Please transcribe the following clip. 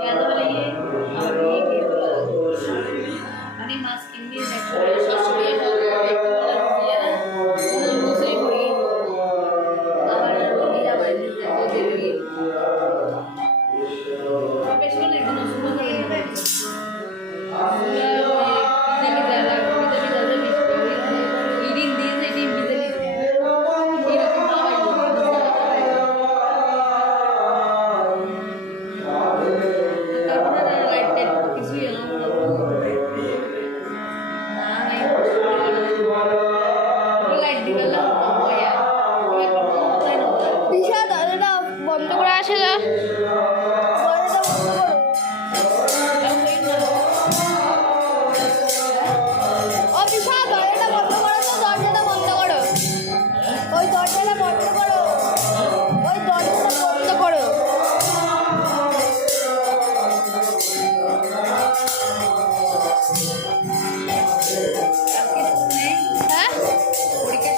याद वाले ये और ये खेल वाला आणि मास्क इंडियन एक्सप्रेस ऑस्ट्रेलिया एक वाला दिया ना वो दूसरी हुई हमारा रोटी या बनी है तो देखिए प्रोफेशनल एकदम सुनो तो বন্ধ করে আসে যা দরজাটা বন্ধ করো তো দরজাটা বন্ধ করো ওই দরজাটা বন্ধ করো ওই দরজাটা বন্ধ করো হ্যাঁ পরীক্ষা